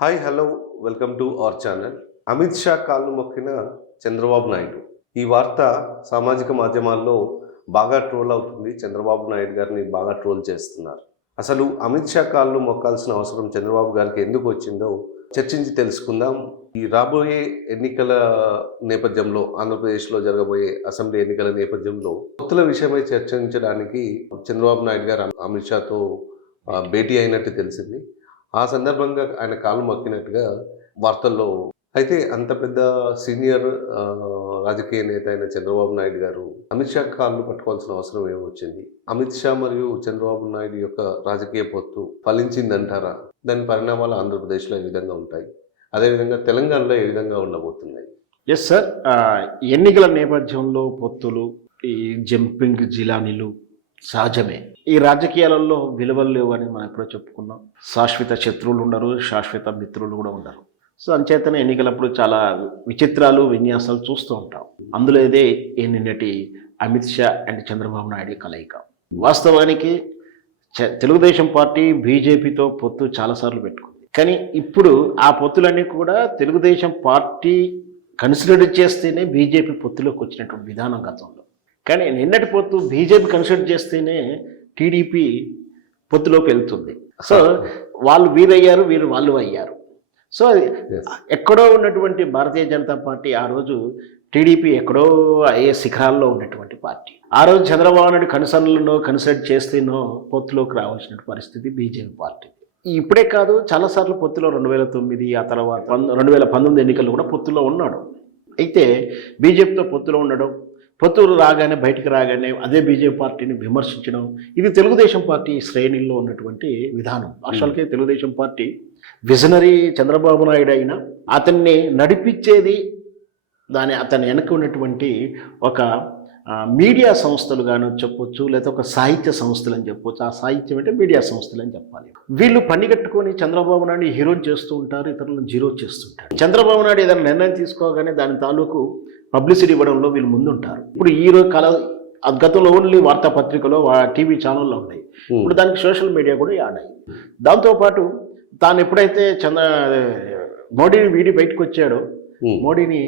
Hi hello welcome to our channel. Amit Shah కాళ్ళు మొక్కిన చంద్రబాబు నాయుడు. ఈ వార్త సామాజిక మాధ్యమాల్లో బాగా ట్రోల్ అవుతుంది. చంద్రబాబు నాయుడు గారిని బాగా ట్రోల్ చేస్తున్నారు. అసలు అమిత్ షా కాళ్ళు మొక్కాల్సిన అవసరం చంద్రబాబు గారికి ఎందుకు వచ్చిందో చర్చించి తెలుసుకుందాం. ఈ రాబోయే ఎన్నికల నేపథ్యంలో, ఆంధ్రప్రదేశ్లో జరగబోయే అసెంబ్లీ ఎన్నికల నేపథ్యంలో పొత్తుల విషయమై చర్చించడానికి చంద్రబాబు నాయుడు గారు అమిత్ షాతో భేటీ అయినట్టు తెలిసింది. ఆ సందర్భంగా ఆయన కాళ్ళు మొక్కినట్టుగా వార్తల్లో. అయితే అంత పెద్ద సీనియర్ రాజకీయ నేత అయిన చంద్రబాబు నాయుడు గారు అమిత్ షా కాళ్ళు పట్టుకోవాల్సిన అవసరం ఏమొచ్చింది? అమిత్ షా మరియు చంద్రబాబు నాయుడు యొక్క రాజకీయ పొత్తు ఫలించిందంటారా? దాని పరిణామాలు ఆంధ్రప్రదేశ్లో ఏ విధంగా ఉంటాయి, అదేవిధంగా తెలంగాణలో ఏ విధంగా ఉండబోతున్నాయి? ఎస్ సార్, ఎన్నికల నేపథ్యంలో పొత్తులు, ఈ జంపింగ్ జిలానీలు సహజమే. ఈ రాజకీయాలలో విలువలు లేవు అని మనం ఎప్పుడో చెప్పుకున్నాం. శాశ్వత శత్రువులు ఉండరు, శాశ్వత మిత్రులు కూడా ఉండరు. సో అంచేతనే ఎన్నికలప్పుడు చాలా విచిత్రాలు, విన్యాసాలు చూస్తూ ఉంటాం. అందులో ఇదే నిన్నటి అమిత్ షా అండ్ చంద్రబాబు నాయుడు కలయిక. వాస్తవానికి తెలుగుదేశం పార్టీ బీజేపీతో పొత్తు చాలాసార్లు పెట్టుకుంది. కానీ ఇప్పుడు ఆ పొత్తులన్నీ కూడా తెలుగుదేశం పార్టీ కన్సిడర్ చేస్తేనే బీజేపీ పొత్తులోకి వచ్చినటువంటి విధానం గతంలో. కానీ నిన్నటి పొత్తు బీజేపీ కన్సిడర్ చేస్తేనే టీడీపీ పొత్తులోకి వెళ్తుంది. సో వాళ్ళు వీరయ్యారు, వీరు వాళ్ళు అయ్యారు. సో ఎక్కడో ఉన్నటువంటి భారతీయ జనతా పార్టీ ఆ రోజు టీడీపీ ఎక్కడో అయ్యే శిఖరాల్లో ఉన్నటువంటి పార్టీ. ఆ రోజు చంద్రబాబు నాయుడు కన్సిడర్ చేస్తేనో పొత్తులోకి రావాల్సిన పరిస్థితి బీజేపీ పార్టీ. ఇప్పుడే కాదు, చాలాసార్లు పొత్తులో 2009 ఆ తర్వాత 2019 ఎన్నికల్లో కూడా పొత్తులో ఉన్నాడు. అయితే బీజేపీతో పొత్తులో ఉండడం, పొత్తులు రాగానే బయటికి రాగానే అదే బీజేపీ పార్టీని విమర్శించడం, ఇది తెలుగుదేశం పార్టీ శ్రేణుల్లో ఉన్నటువంటి విధానం. అసలుకే తెలుగుదేశం పార్టీ విజనరీ చంద్రబాబు నాయుడు అయినా అతన్ని నడిపించేది అతని వెనక ఉన్నటువంటి ఒక మీడియా సంస్థలు గాను చెప్పొచ్చు, లేదా ఒక సాహిత్య సంస్థలు అని చెప్పొచ్చు. ఆ సాహిత్యం అంటే మీడియా సంస్థలు అని చెప్పాలి. వీళ్ళు పని కట్టుకొని చంద్రబాబు నాయుడు హీరోని చేస్తూ ఉంటారు, ఇతరులను జీరో చేస్తుంటారు. చంద్రబాబు నాయుడు ఏదైనా నిర్ణయం తీసుకోగానే దాని తాలూకు పబ్లిసిటీ ఇవ్వడంలో వీళ్ళు ముందుంటారు. ఇప్పుడు ఈ రోజు గతంలో ఓన్లీ వార్తాపత్రికలో, టీవీ ఛానల్లో ఉన్నాయి. ఇప్పుడు దానికి సోషల్ మీడియా కూడా యాడ్ అయ్యింది. దాంతోపాటు తాను ఎప్పుడైతే మోడీని వీడి బయటకు వచ్చాడో, మోడీని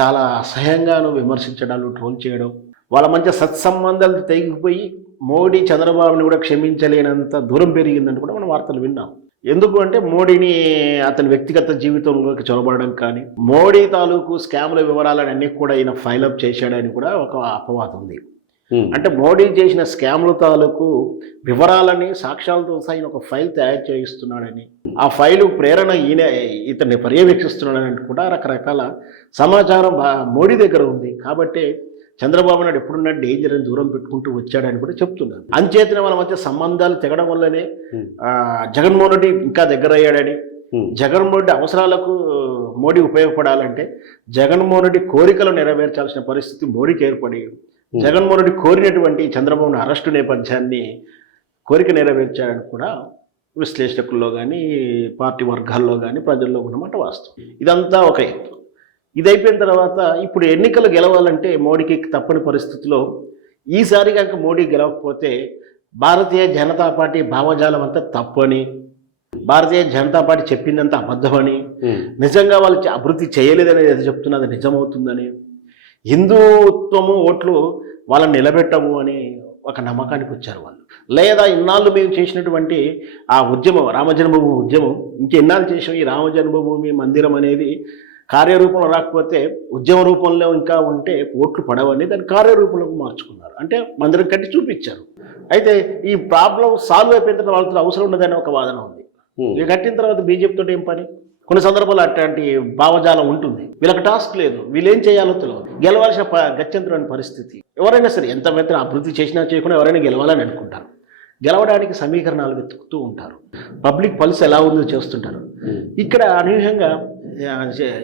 చాలా అసహ్యంగాను విమర్శించడాలు, ట్రోల్ చేయడం, వాళ్ళ మధ్య సత్సంబంధాలు తెగిపోయి మోడీ చంద్రబాబుని కూడా క్షమించలేనంత దూరం పెరిగిందని కూడా మనం వార్తలు విన్నాం. ఎందుకు అంటే మోడీని అతని వ్యక్తిగత జీవితంలోకి చొరబడడం కానీ, మోడీ తాలూకు స్కామ్ల వివరాలను అన్నీ కూడా ఈయన ఫైలప్ చేశాడని కూడా ఒక అపవాదం ఉంది. అంటే మోడీ చేసిన స్కామ్ల తాలూకు వివరాలని సాక్ష్యాలతో సహా ఒక ఫైల్ తయారు చేయిస్తున్నాడని, ఆ ఫైలు ప్రేరణ ఇతన్ని పర్యవేక్షిస్తున్నాడని కూడా రకరకాల సమాచారం మోడీ దగ్గర ఉంది. కాబట్టి చంద్రబాబు నాయుడు ఎప్పుడున్నా డేంజర్ అని దూరం పెట్టుకుంటూ వచ్చాడని కూడా చెప్తున్నారు. అంచేతనే వాళ్ళ మధ్య సంబంధాలు తెగడం వల్లనే జగన్మోహన్ రెడ్డి ఇంకా దగ్గర అయ్యాడని, జగన్మోహన్ రెడ్డి అవసరాలకు మోడీ ఉపయోగపడాలంటే జగన్మోహన్ రెడ్డి కోరికలు నెరవేర్చాల్సిన పరిస్థితి మోడీకి ఏర్పడి, జగన్మోహన్ రెడ్డి కోరినటువంటి చంద్రబాబు అరెస్టు నేపథ్యాన్ని కోరిక నెరవేర్చాడని కూడా విశ్లేషకుల్లో కానీ, పార్టీ వర్గాల్లో కానీ, ప్రజల్లో ఉన్నమాట వాస్తవం. ఇదంతా ఒక ఎత్తు. ఇది అయిపోయిన తర్వాత ఇప్పుడు ఎన్నికలు గెలవాలంటే మోడీకి తప్పని పరిస్థితిలో, ఈసారి కనుక మోడీ గెలవకపోతే భారతీయ జనతా పార్టీ భావజాలం అంతా తప్పని, భారతీయ జనతా పార్టీ చెప్పిందంతా అబద్ధమని, నిజంగా వాళ్ళు అభివృద్ధి చేయలేదని ఏదో చెప్తున్నది నిజమవుతుందని, హిందుత్వము ఓట్లు వాళ్ళని నిలబెట్టము అని ఒక నమ్మకానికి వచ్చారు వాళ్ళు. లేదా ఇన్నాళ్ళు మేము చేసినటువంటి ఆ ఉద్యమం, రామజన్మభూమి ఉద్యమం, ఇంకెన్నాళ్ళు చేసాం, ఈ రామజన్మభూమి మందిరం అనేది కార్యరూపంలో రాకపోతే ఉద్యమ రూపంలో ఇంకా ఉంటే ఓట్లు పడవని దాన్ని కార్యరూపంలోకి మార్చుకున్నారు. అంటే మందిరం కట్టి చూపించారు. అయితే ఈ ప్రాబ్లం సాల్వ్ అయిపోయిన తర్వాత వాళ్ళతో అవసరం ఉండదని ఒక వాదన ఉంది. ఇక కట్టిన తర్వాత బీజేపీతో ఏం పని? కొన్ని సందర్భాలు అట్లాంటి భావజాలం ఉంటుంది. వీళ్ళకి టాస్క్ లేదు, వీళ్ళేం చేయాలో తెలియదు, గెలవాల్సిన గత్యంతరమైన పరిస్థితి. ఎవరైనా సరే ఎంత పెద్ద అభివృద్ధి చేసినా చేయకుండా ఎవరైనా గెలవాలని అనుకుంటారు. గెలవడానికి సమీకరణాలు వెతుకుతూ ఉంటారు, పబ్లిక్ పల్స్ ఎలా ఉందో చేస్తుంటారు. ఇక్కడ అనూహ్యంగా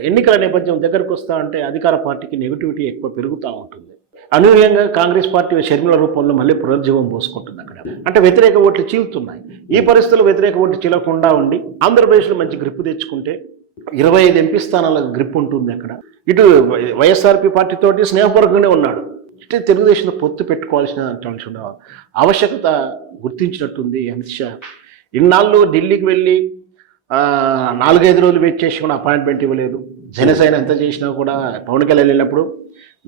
ఎన్నికల నేపథ్యం దగ్గరకు వస్తా అంటే అధికార పార్టీకి నెగిటివిటీ ఎక్కువ పెరుగుతూ ఉంటుంది. అనూహ్యంగా కాంగ్రెస్ పార్టీ షర్మిల రూపంలో మళ్ళీ పునరుజ్జీవం పోసుకుంటుంది. అక్కడ అంటే వ్యతిరేక ఓట్లు చీలుతున్నాయి. ఈ పరిస్థితుల్లో వ్యతిరేక ఓట్లు చీలకుండా ఉండి ఆంధ్రప్రదేశ్లో మంచి గ్రిప్ తెచ్చుకుంటే 25 ఎంపీ స్థానాల గ్రిప్ ఉంటుంది. అక్కడ ఇటు వైఎస్ఆర్పీ పార్టీతోటి స్నేహపూర్వకంగానే ఉన్నాడు. ఇటు తెలుగుదేశంలో పొత్తు పెట్టుకోవాల్సిన ఆవశ్యకత గుర్తించినట్టుంది అమిత్ షా. ఇన్నాళ్ళు ఢిల్లీకి వెళ్ళి 4-5 రోజులు వెయిట్ చేసి కూడా అపాయింట్మెంట్ ఇవ్వలేదు. జనసేన ఎంత చేసినా కూడా పవన్ కళ్యాణ్ వెళ్ళినప్పుడు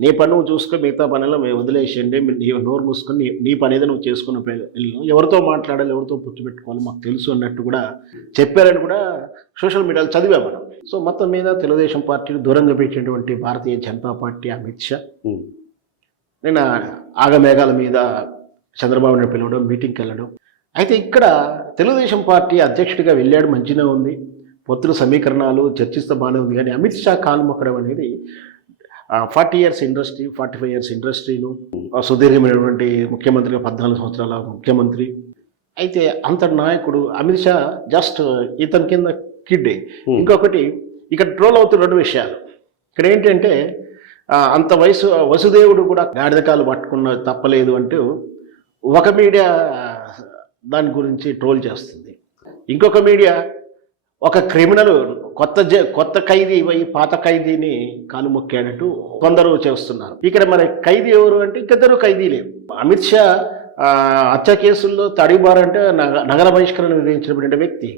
నీ పని నువ్వు చూసుకో, మిగతా పనులు మేము వదిలేసేయండి, నీ నోరు మూసుకొని నీ పని ఏదో నువ్వు చేసుకుని వెళ్ళు, ఎవరితో మాట్లాడాలి, ఎవరితో పుచ్చు పెట్టుకోవాలి మాకు తెలుసు అన్నట్టు కూడా చెప్పారని కూడా సోషల్ మీడియాలో చదివాం మనం. సో మొత్తం మీద తెలుగుదేశం పార్టీని దూరంగా పెట్టినటువంటి భారతీయ జనతా పార్టీ అమిత్ షా నిన్న ఆగమేఘాల మీద చంద్రబాబు నాయుడు పిలవడం, మీటింగ్కి వెళ్ళడం. అయితే ఇక్కడ తెలుగుదేశం పార్టీ అధ్యక్షుడిగా వెళ్ళాడు, మంచిగా ఉంది, పొత్తుల సమీకరణాలు చర్చిస్తే బాగానే ఉంది. కానీ అమిత్ షా కాలు మొక్కడం అనేది 40 ఇయర్స్ ఇండస్ట్రీ, 45 ఇయర్స్ ఇండస్ట్రీను, సుదీర్ఘమైనటువంటి ముఖ్యమంత్రిగా 14 సంవత్సరాల ముఖ్యమంత్రి. అయితే అంతటి నాయకుడు అమిత్ షా జస్ట్ ఇతని కింద కిడ్డే. ఇంకొకటి ఇక్కడ ట్రోల్ అవుతున్న 2 విషయాలు. ఇక్కడ ఏంటంటే అంత వసుదేవుడు కూడా గాడిదకాలు పట్టుకున్న తప్పలేదు అంటూ ఒక మీడియా దాని గురించి ట్రోల్ చేస్తుంది. ఇంకొక మీడియా ఒక క్రిమినల్ కొత్త ఖైదీ పోయి పాత ఖైదీని కాలు మొక్కాడట్టు కొందరు చేస్తున్నారు. ఇక్కడ మరి ఖైదీ ఎవరు అంటే ఇంకిద్దరు ఖైదీలే. అమిత్ షా హత్య కేసుల్లో తడిబారంటే నగర బహిష్కరణ విధించినటువంటి వ్యక్తి.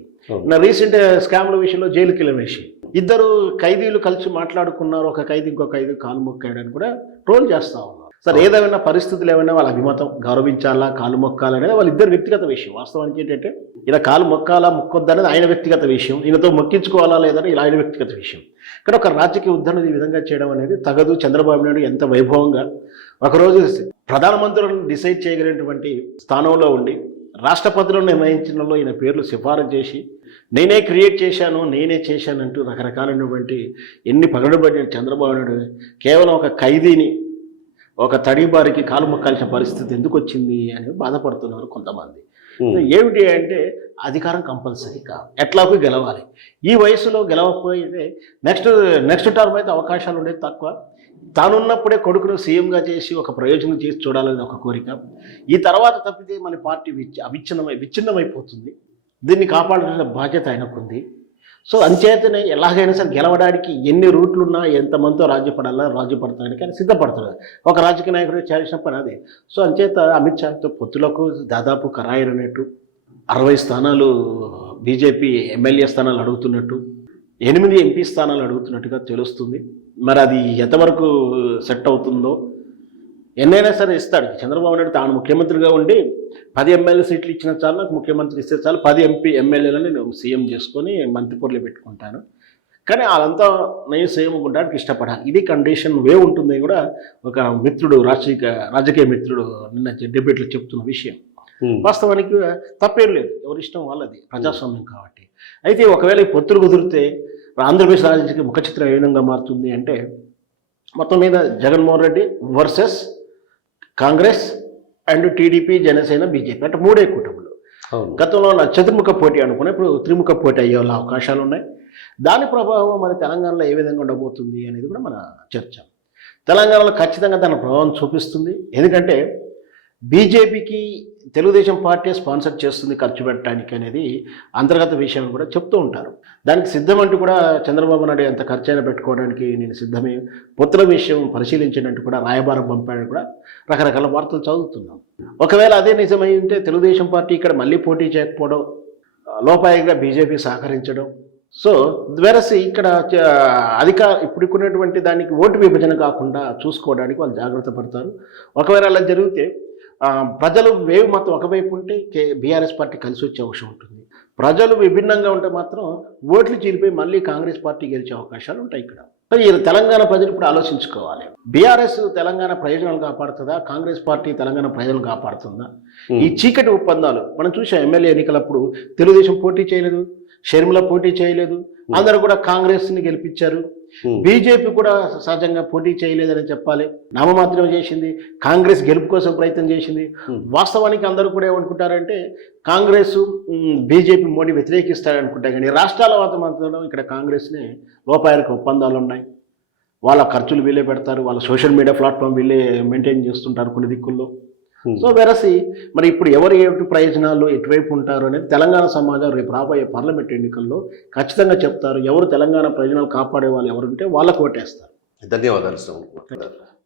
రీసెంట్ స్కామ్ల విషయంలో జైలుకి వెళ్ళిన విషయం. 2 ఖైదీలు కలిసి మాట్లాడుకున్నారు, ఒక ఖైదీ ఇంకో ఖైదీ కాలు మొక్కాడని కూడా ట్రోల్ చేస్తా ఉన్నారు. సరే, ఏదైనా పరిస్థితులు ఏమైనా వాళ్ళ అభిమతం గౌరవించాలా, కాలు మొక్కాలనేది వాళ్ళిద్దరు వ్యక్తిగత విషయం. వాస్తవానికి ఏంటంటే ఇలా కాలు మొక్కాలా మొక్కొద్దనేది ఆయన వ్యక్తిగత విషయం, ఈయనతో మొక్కించుకోవాలా లేదని ఇలా ఆయన వ్యక్తిగత విషయం. ఇక్కడ ఒక రాజకీయ ఉద్ధరణ ఈ విధంగా చేయడం అనేది తగదు. చంద్రబాబు నాయుడు ఎంత వైభవంగా ఒకరోజు ప్రధానమంత్రులను డిసైడ్ చేయగలిగినటువంటి స్థానంలో ఉండి రాష్ట్రపతులను నిర్ణయించడంలో ఈయన పేర్లు సిఫారసు చేసి నేనే క్రియేట్ చేశాను, నేనే చేశానంటూ రకరకాలైనటువంటి ఎన్ని పగడబడిన చంద్రబాబు నాయుడు కేవలం ఒక ఖైదీని, ఒక తడిబారికి కాలు మొక్కాల్సిన పరిస్థితి ఎందుకు వచ్చింది అని బాధపడుతున్నారు కొంతమంది. ఏమిటి అంటే అధికారం కంపల్సరీగా ఎట్లాగూ గెలవాలి. ఈ వయసులో గెలవకపోతే నెక్స్ట్ టర్మ్ అయితే అవకాశాలు ఉండేది తక్కువ. తానున్నప్పుడే కొడుకును సీఎంగా చేసి ఒక ప్రయోజనం చేసి చూడాలని ఒక కోరిక. ఈ తర్వాత తప్పితే మన పార్టీ విచ్ఛిన్నమైపోతుంది. దీన్ని కాపాడాల్సిన బాధ్యత ఆయనకుంది. సో అంచేతనే ఎలాగైనా సరే గెలవడానికి ఎన్ని రూట్లున్నా ఎంతమందితో రాజ్యపడతానికి ఆయన సిద్ధపడతాడు. ఒక రాజకీయ నాయకుడు చేయాల్సిన పని అదే. సో అంచేత అమిత్ షాతో పొత్తులకు దాదాపు ఖరాయినట్టు 60 స్థానాలు బీజేపీ ఎమ్మెల్యే స్థానాలు అడుగుతున్నట్టు, 8 ఎంపీ స్థానాలు అడుగుతున్నట్టుగా తెలుస్తుంది. మరి అది ఎంతవరకు సెట్ అవుతుందో. ఎన్నైనా సరే ఇస్తాడు చంద్రబాబు నాయుడు. తాను ముఖ్యమంత్రిగా ఉండి 10 ఎమ్మెల్యే సీట్లు ఇచ్చిన చాలు, నాకు ముఖ్యమంత్రి ఇస్తే చాలు, 10 ఎమ్మెల్యేలని నేను సీఎం చేసుకొని మంత్రిపూర్లో పెట్టుకుంటాను. కానీ వాళ్ళంతా నేను సీఎం ఉండడానికి ఇష్టపడాలి. ఇది కండిషన్ ఉంటుంది కూడా ఒక మిత్రుడు, రాజకీయ మిత్రుడు నిన్న డిబేట్లో చెప్తున్న విషయం. వాస్తవానికి తప్పేం లేదు, ఎవరి ఇష్టం వాళ్ళది, ప్రజాస్వామ్యం కాబట్టి. అయితే ఒకవేళ ఈ పొత్తులు కుదిరితే ఆంధ్రప్రదేశ్ రాజకీయ ముఖ చిత్రం ఏ విధంగా మారుతుంది అంటే మొత్తం మీద Jaganmohan Reddy versus Congress and TDP, Janasena, BJP అంటే 3 కూటములు. గతంలో చతుర్ముఖ పోటీ అనుకున్నా, ఇప్పుడు త్రిముఖ పోటీ అయ్యే అవకాశాలు ఉన్నాయి. దాని ప్రభావం మన తెలంగాణలో ఏ విధంగా ఉండబోతుంది అనేది కూడా మన చర్చ. తెలంగాణలో ఖచ్చితంగా తన ప్రభావం చూపిస్తుంది. ఎందుకంటే బీజేపీకి తెలుగుదేశం పార్టీ స్పాన్సర్ చేస్తుంది ఖర్చు పెట్టడానికి అనేది అంతర్గత విషయం కూడా చెప్తూ ఉంటారు. దానికి సిద్ధమంటూ కూడా చంద్రబాబు నాయుడు ఎంత ఖర్చు అయినా పెట్టుకోవడానికి నేను సిద్ధమే, పొత్తుల విషయం పరిశీలించినట్టు కూడా రాయబారం పంపాడని కూడా రకరకాల వార్తలు చదువుతున్నాం. ఒకవేళ అదే నిజమై ఉంటే తెలుగుదేశం పార్టీ ఇక్కడ మళ్ళీ పోటీ చేయకపోవడం, లోపాయిగా బీజేపీ సహకరించడం. సో వెరసి ఇక్కడ ఇప్పుడున్నటువంటి దానికి ఓటు విభజన కాకుండా చూసుకోవడానికి వాళ్ళు జాగ్రత్త పడతారు. ఒకవేళ అలా జరిగితే ప్రజలు వేవ్ మొత్తం ఒకవైపు ఉంటే బీఆర్ఎస్ పార్టీ కలిసి వచ్చే అవకాశం ఉంటుంది. ప్రజలు విభిన్నంగా ఉంటే మాత్రం ఓట్లు చీలిపోయి మళ్ళీ కాంగ్రెస్ పార్టీ గెలిచే అవకాశాలు ఉంటాయి. ఇక్కడ ఈ తెలంగాణ ప్రజలు ఇప్పుడు ఆలోచించుకోవాలి. బీఆర్ఎస్ తెలంగాణ ప్రయోజనాలు కాపాడుతుందా, కాంగ్రెస్ పార్టీ తెలంగాణ ప్రజలను కాపాడుతుందా? ఈ చీకటి ఒప్పందాలు మనం చూసాం. ఎమ్మెల్యే ఎన్నికలప్పుడు తెలుగుదేశం పోటీ చేయలేదు, షర్మిల పోటీ చేయలేదు, అందరూ కూడా కాంగ్రెస్ని గెలిపించారు. బీజేపీ కూడా సహజంగా పోటీ చేయలేదని చెప్పాలి, నామమాత్రం చేసింది. కాంగ్రెస్ గెలుపు కోసం ప్రయత్నం చేసింది. వాస్తవానికి అందరూ కూడా ఏమనుకుంటారంటే కాంగ్రెస్ బీజేపీ మోడీ వ్యతిరేకిస్తారనుకుంటారు. కానీ రాష్ట్రాల వాతావరణం ఇక్కడ కాంగ్రెస్ని లోపాయలకు ఒప్పందాలు ఉన్నాయి. వాళ్ళ ఖర్చులు వీళ్ళే పెడతారు, వాళ్ళ సోషల్ మీడియా ప్లాట్ఫామ్ వీళ్ళే మెయింటైన్ చేస్తుంటారు కొన్ని దిక్కుల్లో. సో వెరసి మరి ఇప్పుడు ఎవరు ఏమిటి ప్రయోజనాలు ఎటువైపు ఉంటారు అనేది తెలంగాణ సమాజం రేపు రాబోయే పార్లమెంట్ ఎన్నికల్లో ఖచ్చితంగా చెప్తారు. ఎవరు తెలంగాణ ప్రయోజనాలు కాపాడే వాళ్ళు ఎవరుంటే వాళ్ళకు ఓటేస్తారు. ధన్యవాదాలు.